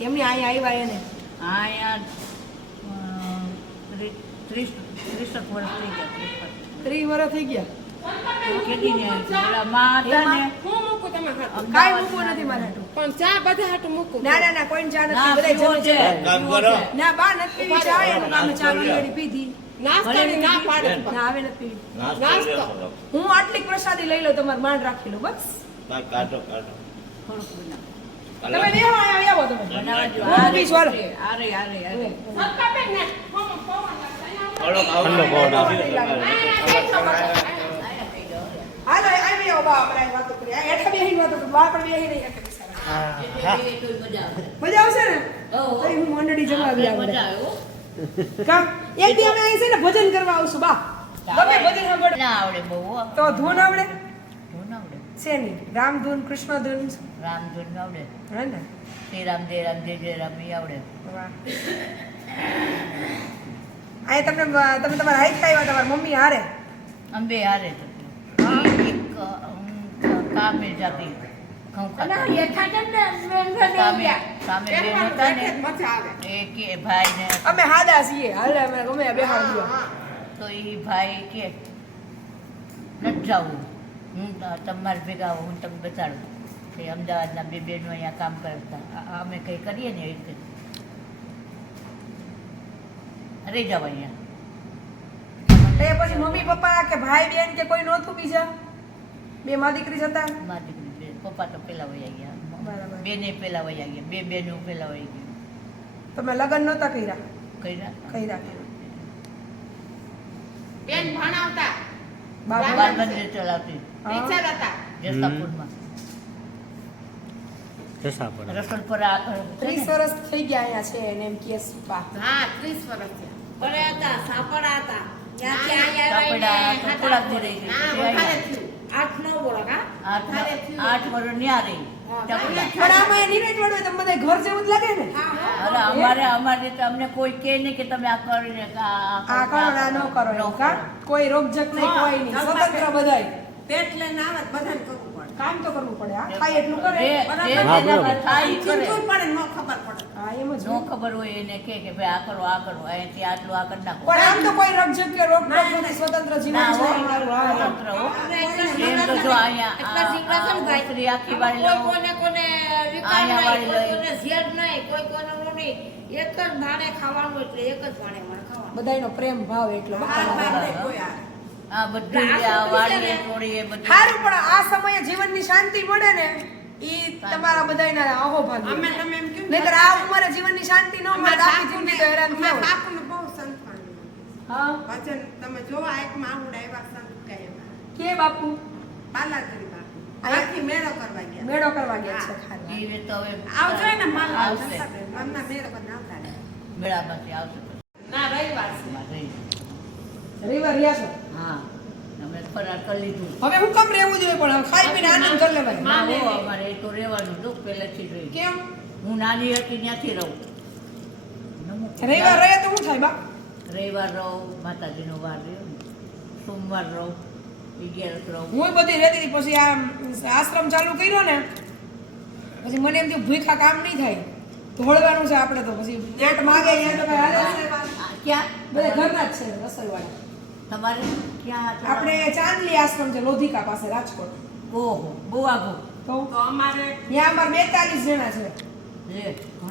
એમની અહીંયા આવ્યા એને અહીંયા ત્રીસ ત્રીસેક વર્ષ થઈ ગયા ત્રીસ વર્ષ. થઈ ગયા હું મૂકું તમારા હાટું. કાંઈ મૂકવું નથી મારે હાટું. પણ ચા બધા હાટું મૂકું ના ના ના કોઈ ચા ના નથી બધા પીવો જમે છે છે કામ કરો. ના બા નથી પીવી ચા એનું કામ છે. ચા મંગાડી પીધી નાસ્તાની ના પાડે છે બા. ના હવે નથી પીવી નાસ્તો નાસ્તો. લેવો થોડો. હું આટલી પ્રસાદી લઈ લઉં તમારે માંડ રાખી લઉં બસ કાઢો કાઢો. તમે ઠંડો પવન મજા આવશે ને? હું મંડળી હો. કામ એક દી અમે અહીં છે ને ભજન કરવા આવશું બા. ભજન સાંભળ. ના આવડે બહુ. તો ધૂન આવડે? શેની? રામધૂન કૃષ્ણધૂન? રામધૂન આવડે. હે ને? શ્રી રામ જય રામ જય જય રામ આવડે. આ તમને તમે તમારા હાઈટ આવ્યા તમારા મમ્મી હારે? અંબે હારે તો. એક કામે જાતી. અમે હાદા છીએ. હાલે અમે ગમે બેહાડી. તો એ ભાઈ કે નથી જાવું હું ત- તમારે ભેગા આવું હું તમને બતાડું. કે અમદાવાદના બે બહેનો અહીંયા કામ કરતા. અમે કંઈ કરીએ ને એવી રીતે? રહી જાવ અહીંયા. તો એ પછી મમ્મી પપ્પા કે ભાઈ બેન કે કોઈ નહોતું બીજા? બે માં દીકરી હતા? મારી દીકરી બે. પપ્પા તો પહેલા વયા ગયા. બરાબર. બેને પેલા વયા ગયા. બે બેનો પેલા વહી ગયા. તમે લગ્ન નહોતા કર્યા? કર્યા કર્યા. બેન ભણાવતા. બાબા બાર ચલાવતી. ટીચર હતા જસાપુરમાં. જસા પડે રસોલપરા ત્રીસ વર્ષ થઈ ગયા અહીંયા છે એને એમ કે પા હા ત્રીસ વર્ષ થયા. હતા સાપડા હતા. ત્યાંથી અહીંયા આઠ નવ વર્ષ હા. આઠ થયું. વર્ષ ન્યા રહી. પણ આમાં ઘર જેવું જ લાગે ને? અરે અમારે અમારે તો અમને કોઈ કે નહીં કે તમે આ કરીને ને આ- કરો ના ન કરો ન કા? કોઈ રોકજક નહીં કોઈ નહીં. સ્વતંત્ર બધાય. પેટ લઈને આવે બધાને કરવું પડે. કામ તો કરવું પડે હા? ખાય એટલું કરે? બરાબર. થાય કરે. ખબર પડે. નો ખબર હોય એને કે કે ભાઈ આ કરો આ કરો અહીંથી આટલું આ કરી નાખો. પણ આમ તો કોઈ રક્ષક કે નથી સ્વતંત્ર જીવન સ્વતંત્ર હો. એમ તો જો અહીંયા એટલા સિંહાસન. સ્ત્રી આખી વાળી કોઈ કોને કોને વિકાર નહીં, વાળી કોઈ લઈ. કોને ઝેર નહીં, કોઈ કોને નહીં. એક જ ભાણે ખાવાનું એટલે એક જ ભાણે ખાવાનું. બધાયનો પ્રેમ ભાવ એટલો. આવે આ બધું આ વાળીએ એ બધું. સારું પણ આ સમયે જીવનની શાંતિ મળે ને ઈ તમારા બધાયના ભાગ. અમે તમે એમ કેમ નહીતર આ ઉંમરે જીવનની શાંતિ ન મળે આખી જિંદગી તો હેરાન થયા બાપુને બહુ સંતવાણી હા? વચન તમે જોવા એક માહુડ આવ્યા સંત કહેવા કે બાપુ? આખી મેળો કરવા ગયા. મેળો કરવા ગયા છે ખાલી. ઈ તો હવે આવજો ને માલ આવશે. મનમાં મેળો કરીને આવતા આવશે. ના રવિવાર. છે રવિવાર રહ્યા છો? હા. ફરાર કરી લીધું. હવે હું કેમ રહેવું જોઈએ પણ ખાઈ પીને આનંદ કરી લેવાય. ના હો, અમારે એ તો રહેવાનું દુઃખ પહેલેથી જ રહી. કેમ? હું નાની હતી ત્યાંથી રહું. રવિવાર રહે તો શું થાય બા? રવિવાર રહું માતાજીનો વાર રહ્યો. સોમવાર રહું અગિયારસ રહું. હું બધી રહેતી હતી પછી આ આશ્રમ ચાલુ કર્યો ને પછી મને એમ થયું ભૂખા કામ નહીં થાય. ધોળવાનું છે આપણે તો પછી પેટ માગે અહીંયા તો હાલે જ નહીં. આ ક્યાં? બધા ઘરના જ છે રસોઈવાળા. તમારે ક્યાં આપણે ચાંદલી આશ્રમ છે લોધિકા પાસે રાજકોટ. ઓહો બહુ આગો. તો? તો અમારે ત્યાં અમારે બેતાલીસ જણા છે.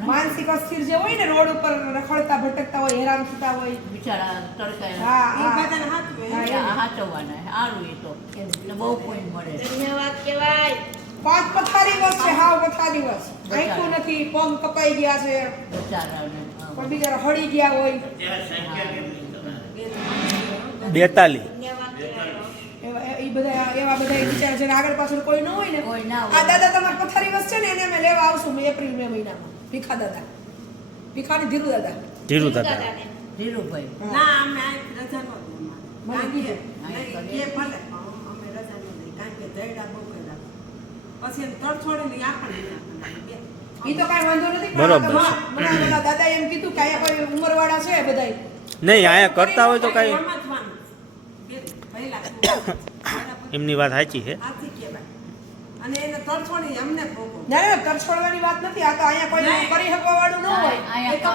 માનસિક અસ્થિર જે હોય ને રોડ ઉપર રખડતા ભટકતા હોય હેરાન થતા હોય. બિચારા તડકાય. હા એ હા બધાને હાચવે. હા. હાચવવાના સારું એ તો. એટલે બહુ કોઈ મળે. ધન્યવાદ કહેવાય. પાંચ પથારી બસ છે હાવ પથારી બસ આંખું નથી પગ કપાઈ ગયા છે. બિચારાને પણ બિચારા હળી ગયા હોય. બેતાલી એવા એ બધા એવા બધા આગળ પાછળ કોઈ ન હોય ને કોઈ ના આ દાદા તમારા પથારી વસ્તુ છે ને એને અમે લેવા આવશું એપ્રિલ મે મહિનામાં. ભીખા દાદા. ભીખાની ધીરુ દાદા. ધીરું દાદા. ધીરુભાઈ. ના અમે રજા નો કારણ કે કીધું. નહીં, ભલે અમે રજા નો કારણ કે જયડા બહુ કર્યા પછી છોડીને આપણને ના તો કાંઈ વાંધો નથી બરોબર દાદા એમ કીધું કે અહીંયા કોઈ ઉંમરવાળા છે બધાય. નહીં અહીંયા કરતા હોય તો કાંઈ રમતવાનું. બે પહેલા બરાબર. એમની વાત સાચી છે. અને એને તરછોડી અમને ભોગવો. ના ના તરછોડવાની વાત નથી. આ તો અહીંયા કોઈ કરી શકવા વાળું ન હોય. એ તો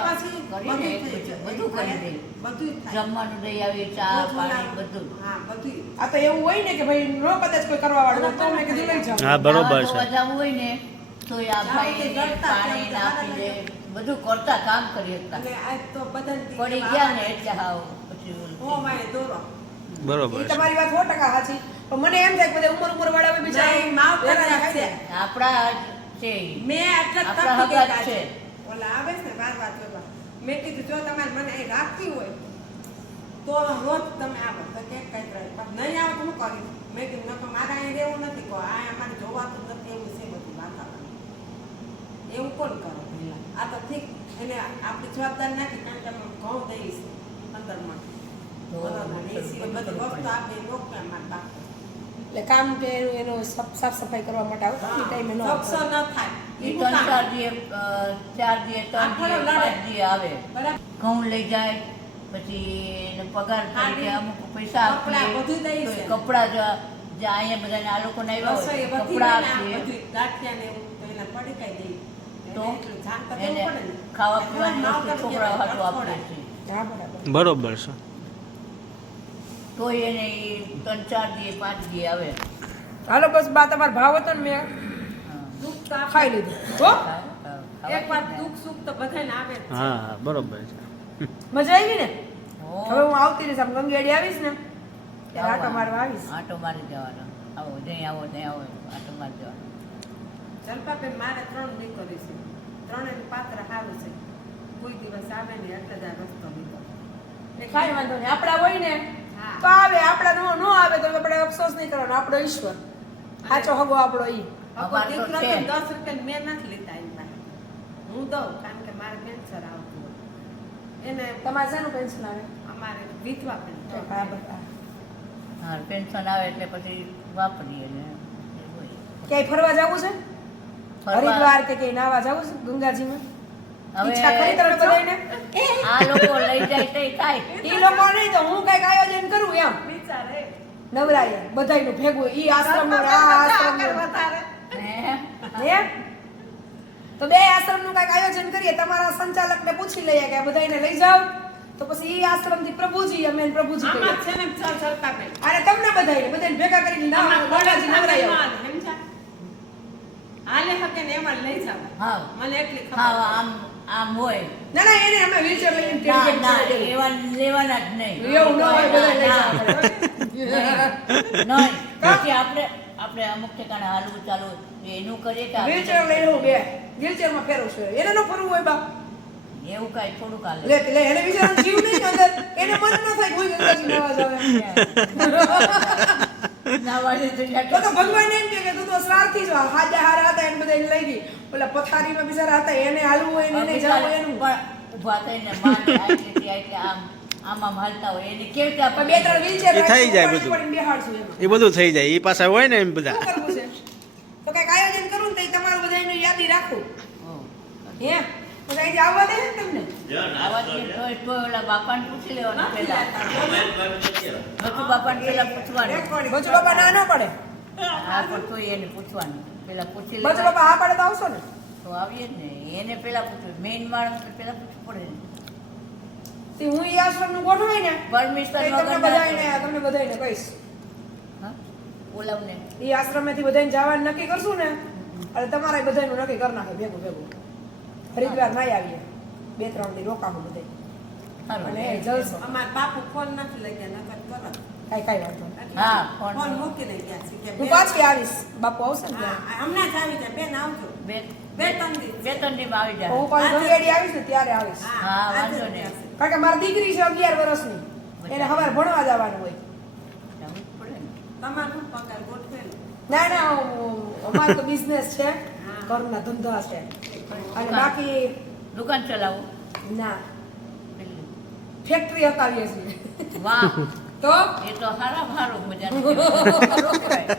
બધું એક થઈ બધું- જાય. બધું કરી દે બધું જમવાનું દઈ આવી ચા પાણી બધું. હા બધું આ તો એવું હોય ને કે ભાઈ નો કદાચ કોઈ કરવા વાળું તો મેં કીધું લઈ જાઓ. હા બરોબર છે. ધોવા હોય ને તો આ ભાઈ કરતા, પાણી નાખી દે. બધું કરતા કામ કરી આજ તો બધાને પડી ગયા ને એટલે હાવ પછી ઓ માય દોરો. બરોબર એ છે. તમારી વાત સો ટકા સાચી. પણ મને એમ થાય કે બધા ઉંમર ઉંમર વાળા બિચારા માવતર વેરાના છે. આપડા છે. મેં આટલા તપી હગા છે. છે. ઓલા આવે છે ને વાર વાત કરવા મેં કીધું જો તમારે મને અહીં રાખતી હોય તો રોજ તમે આવો તો કે કઈ રહે? પણ નહીં આવો તો હું કરીશ મેં કીધું નકર મારે અહીં રહેવું નથી કહો આ અમારે જોવાતું નથી એવું છે બધું વાતાવરણ. એવું કોણ કરો પહેલા? આ તો ઠીક એને આપણી જવાબદારી નાખી કારણ કે અમે ઘઉં દઈશ અંદરમાં. એટલે કામ કે એનું સાફ સાફ સફાઈ કરવા માટે આવતા એ ટાઈમે ન થાય. આવે. ઘઉં લઈ જાય પછી એને પગાર તરીકે અમુક પૈસા કપડાં આપીએ. કપડાં જ જે અહીંયા બધાને આ લોકોને આવ્યા કપડાં આપીએ. તો એને. ખાવા પીવાની છોકરાઓ હાટું આપીએ બરોબર છે. તોય એને ત્રણ ચાર દી પાંચ દી આવે. હાલો બસ બા તમારો ભાવ હતો ને મેં? દુઃખ તો ખાઈ લીધું. હો? એક વાર દુઃખ સુખ તો બધાને આવે હા બરોબર છે. મજા આવી ને? હવે હું આવતી રહીશ આમ ગંગેડી આવીશ ને ત્યારે આટો મારવા આવીશ. આટો મારી જવાનો. આવો નહીં આવો નહીં આવો આટો મારી જવાનો. જલપાબેન મારે ત્રણ દીકરી છે. ત્રણેયનું પાત્ર સારું છે. કોઈ દિવસ આવે ને એટલે જ આ રસ્તો નીકળે કાંઈ વાંધો નહીં. આપણા હોય ને. તો આવે આપણા નો નો આવે તો આપણે અફસોસ નહીં કરવાનો. આપણો ઈશ્વર. સાચો હગો આપણો ઈ. અગો દીકરો તો દસ રૂપિયા મેં નથી લીધા એની હું દઉં કારણ કે મારે કેન્સર આવતું એને તમારે શેનું પેન્શન આવે? અમારે વિધવા પેન બરાબર હા. હા પેન્શન આવે એટલે પછી વાપરીએ ને ક્યાંય ફરવા જવું છે? હરિદ્વાર કે ક્યાંય નાવા જવું છે? ગંગાજીમાં? ઈચ્છા ખરી તરફ તમે બધાયને? આ લોકો લઈ જાય તો થાય. ઈ લોકો નહીં તો હું કંઈક આયોજન કરું એમ. વિચારે. નવરાય બધાયનું ભેગું ઈ આશ્રમ આ આશ્રમ વધારે. હે? તો બે આશ્રમનું કંઈક આયોજન કરીએ તમારા સંચાલકને પૂછી લઈએ કે આ બધાયને લઈ જાઓ. તો પછી ઈ આશ્રમથી પ્રભુજી અમે પ્રભુજી આમાં કહીએ છે ને ચાલ ચાલતા અને તમને બધાય બધાયને ભેગા કરીને ના બોલાજી નવરાય. હાલે હકે ને એમાં લઈ જાવ હા. મને એટલી હા આમ આમ હોય. ના ના એને અમે wheelchair લઈને ટિકિટ ના લેવા લેવાના જ નહીં. એવું ન હોય બધા નહીં. નહીં. આપણે આપણે અમુક ઠેકાણે હાલવું ચાલવું એનું કરીએ કે wheelchair લઈને હું બે. Wheelchair માં ફેરવું છું. એને ન ફરવું હોય બા એવું કઈ થોડુંક કાલે લે લે એને બિચારાને જીવ નહીં અંદર. એને મન ન થાય કોઈ ગંગાજી નવા જાવે નાવાની તો તો ભગવાન એમ કે તું તો શ્રાર્થી જ હાજા હારા હતા એને બધા લઈ ગઈ. ઓલા પથારીમાં બિચારા હતા એને હાલવું હોય ને એને જવું એનું. ઊભા થઈને માને આટલે આમ આમ આમ હાલતા હોય. એને કેવી રીતે બે ત્રણ એ થઈ જાય બધું. એ બધું થઈ જાય. એ પાછા હોય ને એમ બધા. તો કંઈક આયોજન કરું ને તમારું બધા યાદી રાખું. હો. હે અહીંથી આવવા દે તમને? બાપાને પૂછી લેવાનું પહેલા નથુ બાપાને પહેલા પૂછવાનું. બચુ બાપા ના ન પડે? હા પણ એને પૂછવાનું. પેલા પૂછી બચુ બાપા આ પડે તો આવશો ને? તો આવીએ જ ને. એને પેલા પૂછવું મેઇન માણસ પેલા પૂછવું પડે ને. તે હું ઈ આશ્રમનું ગોઠવાય ને પરમિશન તમને બધાયને તમને બધાયને કહીશ. બોલાવને એ આશ્રમેથી બધાયને જવાનું નક્કી કરશું ને એટલે તમારે બધાયનું નક્કી કરી નાખે ભેગું ભેગું. હરિદ્વાર નાઈ આવીએ. બે ત્રણ દી રોકાવું બધે. અને જલસો. અમાર બાપુ ફોન નથી લઈ ગયા નકર કરો કાંઈ કાંઈ વાંધો હા, ફોન ફોન મૂકી દઈ ગયા છે કે હું પાછી આવીશ. બાપુ આવશે ને ત્યારે. હમણાં જ આવી જાય. બેન આવજો. બે બે ત્રણ દી. બે ત્રણ દીમાં આવી જાય. હું પાછી ગંગેડી આવીશ ને ત્યારે આવીશ. હા, વાંધો નહીં. કારણ કે મારી દીકરી છે અગિયાર વર્ષની. એને સવારે ભણવા જવાનું હોય. તમારું પગાર ગોઠવેલો? ના ના અમારે તો બિઝનેસ છે. ઘરના ધંધા છે અને બાકી દુકાન ચલાવો. ના. ફેક્ટરી હતાવીએ છીએ. વાહ. તો? એ તો હારા હારો કહેવાય.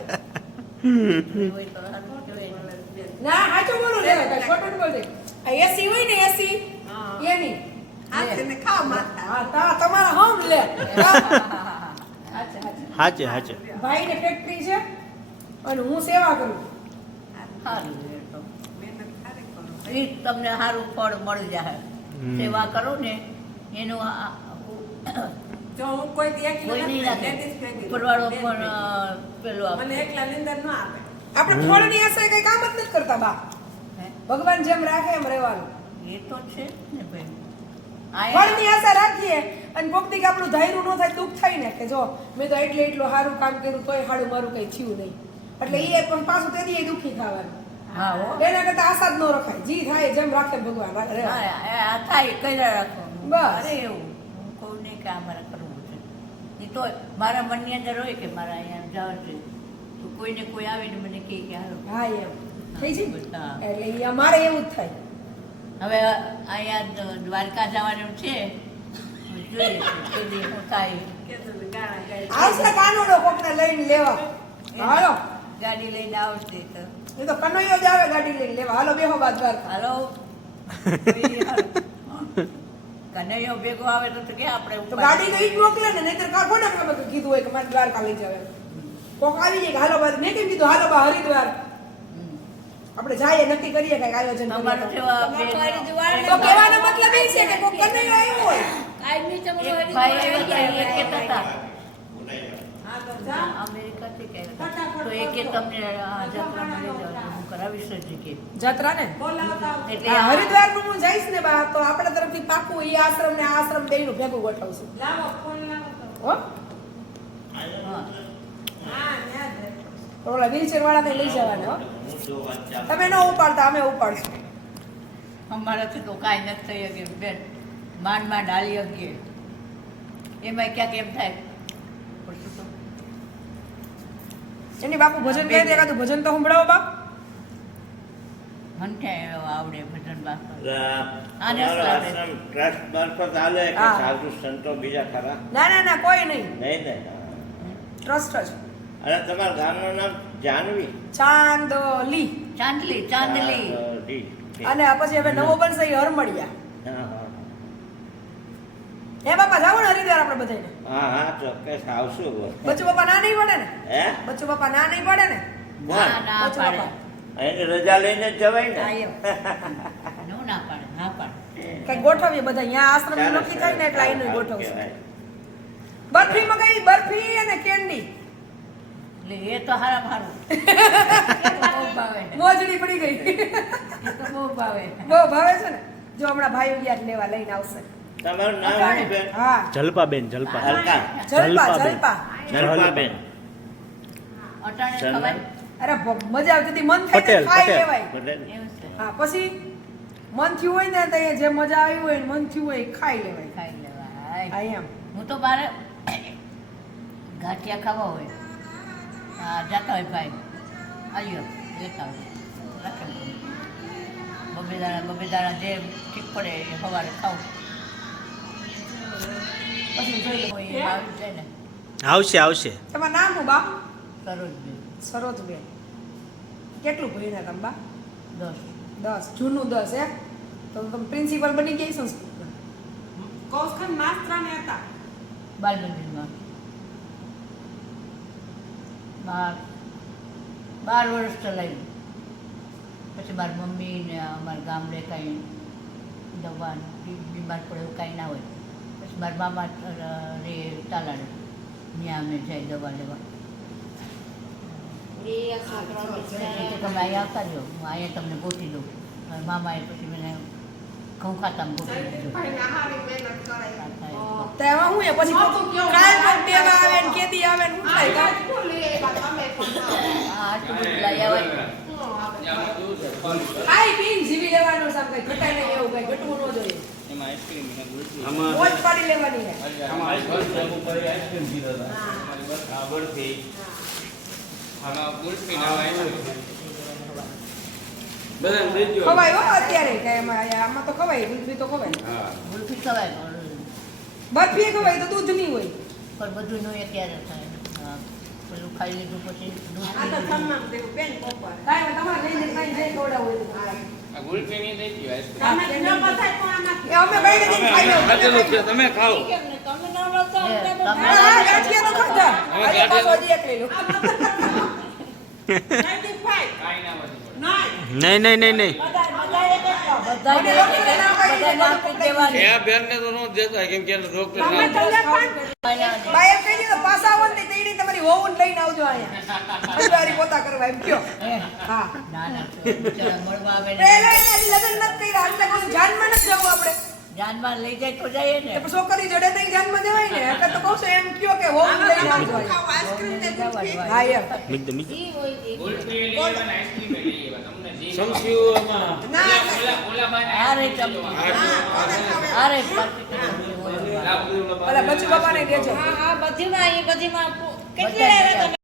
ના સાચું બોલું રે ખોટું બોલ. દે આ એસી હોય ને એસી એની આ ને તમારા હમ લે. હાચે હાચે. ફેક્ટરી છે અને હું સેવા કરું. સારું એ તો મહેનત સારી કરો એ તમને સારું ફળ મળી જાય. સેવા કરો ને એનું બેન પણ પેલું આપણે ફળની કઈ કામ જ નથી કરતા બા. ભગવાન જેમ રાખે એમ રહેવાનું. એ તો છે ને ભાઈ. ફળની આશા રાખીએ અને કોક દી કે આપણું ધાર્યું ન થાય દુઃખ થાય ને કે જો મેં તો એટલે એટલું સારું કામ કર્યું તોય સારું મારું કઈ થયું નહીં. એટલે એ પણ પાછું તેથી દુઃખી થવાનું. હા હો. એના કરતા આશા જ ન રખાય. જી થાય જેમ રાખે ભગવાન હા, થાય કર્યા રાખો. બસ. અરે એવું. હું કહું નહીં કે આ મારે કરવું છે. એ તો મારા મનની અંદર હોય કે મારા અહીંયા જવાનું છે. તો કોઈને કોઈ આવીને મને કહે કે હાલો. હા એમ થઈ છે એટલે અમારે એવું જ થાય. હવે અહીંયા દ્વારકા જવાનું છે. જોઈએ કાનોડો કોકને લઈને લેવા. હાલો. ગાડી લઈને આવશે તો. એ તો કનૈયો જ આવે ગાડી લઈને. લેવા હાલો બેહો બાદ હાલો. કનૈયો ભેગો આવે તો કે આપણે તો ગાડી તો ઈ જ મોકલે ને નહીતર કાકો ને કે કીધું હોય કે મારે દ્વારકા લઈ જાવે કોક આવી જાય હાલો બાદ મેં કેમ કીધું હાલો બા હરિદ્વાર. આપણે જઈએ નક્કી કરીએ કંઈક આયોજન હરિદ્વાર તો કહેવાનો મતલબ એ છે કે કોક કનૈયો આવ્યો હોય. કાયમી હરિદ્વાર હતા, હા તો જા. કહેતા હતા. તો એ કે તમને જાત્રામાં લઈ જાઓ હું કરાવીશ જ કે. જાત્રા ને એટલે હરિદ્વારનું હું જઈશ ને બા તો આપણા તરફથી પાકું એ આશ્રમ ને આશ્રમ આશ્રમ બેયનું ભેગું ગોઠવશું. હો? હા. હા યાદ ઓલા વ્હીલચેર વાળાને લઈ જવાના હો. તમે ન ઉપાડતા અમે ઉપાડશું. અમારાથી તો કાંઈ નથી થઈ શકે બેન. માંડ માંડ હાલી શકીએ. એમાં ક્યાંક એમ થાય પડતું તો એની બાપુ ભજન કહી દે એકાદું ભજન તો સંભળાવો બા મને આવડે ભજન બાપા. સંતો બીજા ખરા? ના ના ના કોઈ નહીં. નહીં નહીં. ટ્રસ્ટ જ. અને તમારા ગામનું નામ જાનવી? ચાંદલી. ચાંદલી ચાંદલી. અને પછી હવે નવો બનશે હરમડિયા હા હા બાપા જાવ ને હરિદ્વાર આપણે બધાને હા હા ચોક્કસ આવશું બચ્ચુ બાપા ના નહીં પડે ને? હે? બચ્ચુ બાપા ના નહીં પડે ને? ના ના પડે. એની રજા લઈને જવાય ને? નો ના પડે ના પડે. કઈ ગોઠવીએ બધા અહીંયા આશ્રમ નક્કી થાય ને એટલે આઈને ગોઠવશું. બરફી માં કઈ બરફી અને કેન્ડી. એટલે એ તો હારા એ ભાવે મોજડી પડી ગઈ. એ તો બહુ ભાવે. બહુ ભાવે છે ને? જો હમણાં ભાઈ ગયા લેવા લઈને આવશે. તમારું નામ શું બેન હા. જલપાબેન જલપા. હલકા. જલપા જલપાબેન. જલપા. જલપાબેન. અટાણે ખવાય અરે મજા આવતી હતી. મન થાય પટેલ, પટેલ. હા પછી મન થયું હોય ને તો જે મજા આવી હોય મન થયું હોય ખાઈ લેવાય. ખાઈ લેવાય. હા એમ. હું તો બારે ગાંઠિયા ખાવા હોય. હા જાતા હોય ભાઈ. આવ્યો લેતા હોય. બબે દાણા બબે દાણા જે ઠીક પડે એ સવારે ખાવું. પછી જોઈ ને આવશે આવશે. તમારું નામ હું બા? સરોજબેન. સરોજબેન. કેટલું ભણ્યા તમે બા? દસ. દસ. જૂનું દસ હે તો તમે પ્રિન્સિપલ બની ગઈ સંસ્કૃત કૌશલ માસ્ત્રાને હતા. બાલ મંદિરમાં બાર. બાર વર્ષ ચલાવ્યું. પછી મારી મમ્મી ને અમારા ગામડે કાંઈ દવા બીમાર પડે એવું કાંઈ ના હોય. પછી મારા મામા રે તાલાડે. ત્યાં અમે જાય દવા લેવા. એ તમે અહીંયા કરજો હું અહીંયા તમને ગોતી દઉં. મારા મામાએ પછી મને ઘઉં ખાતા ગોતી દીધું. તો. તો હે પછી કાલ આવે ને કેદી ને લઈ ખાઈ પીને જીવી લેવાનું સાહેબ કઈ ઘટાય નહીં એવું કઈ ઘટવું ન જોઈએ. મોજ પાડી લેવાની છે ખવાય હો અત્યારે કે એમાં આમાં તો ખવાય ગુલફી તો ખવાય. ગુલ્ફી ખવાય. બરફી ખવાય તો દૂધ નહીં હોય. પણ બધું નું અત્યારે થાય. હા, પેલું ખાઈ લીધું પછી દૂધ આ તો. તમામ દેવું બેન બપોર કાંઈ તમારે લઈને કાંઈ જઈ ખવડાવવું હોય. તમે ન ને ન. 95 નહીં નહીં નહીં નહીં. દેવાની એ તો ન દેતા કેમ કે એને ડોક્ટર તમે ના તમને પણ બાય એમ કહી દીધું પાછા આવો ને તેડી લઈને આવજો અહીંયા. અજવારી પોતા કરવા એમ કયો. હા. લગ્ન નથી કર્યા એટલે કોઈ જાનમાં નથી જવું આપણે. જાનમાં લઈ જાય તો જઈએ ને છોકરી જડે નહીં જાનમાં જવાય ને. એટલે તો કહું છું એમ કયો કે વહુ લઈને આવજો હા એમ. દે. ઈ હોય ઈ. સમસ્યુઓમાં ના આ રે ચમ આ રે પાછી પેલા બચ્ચુ બાપાને દેજો હા હા બધીમાં એ બધીમાં કેટલી વાર તમે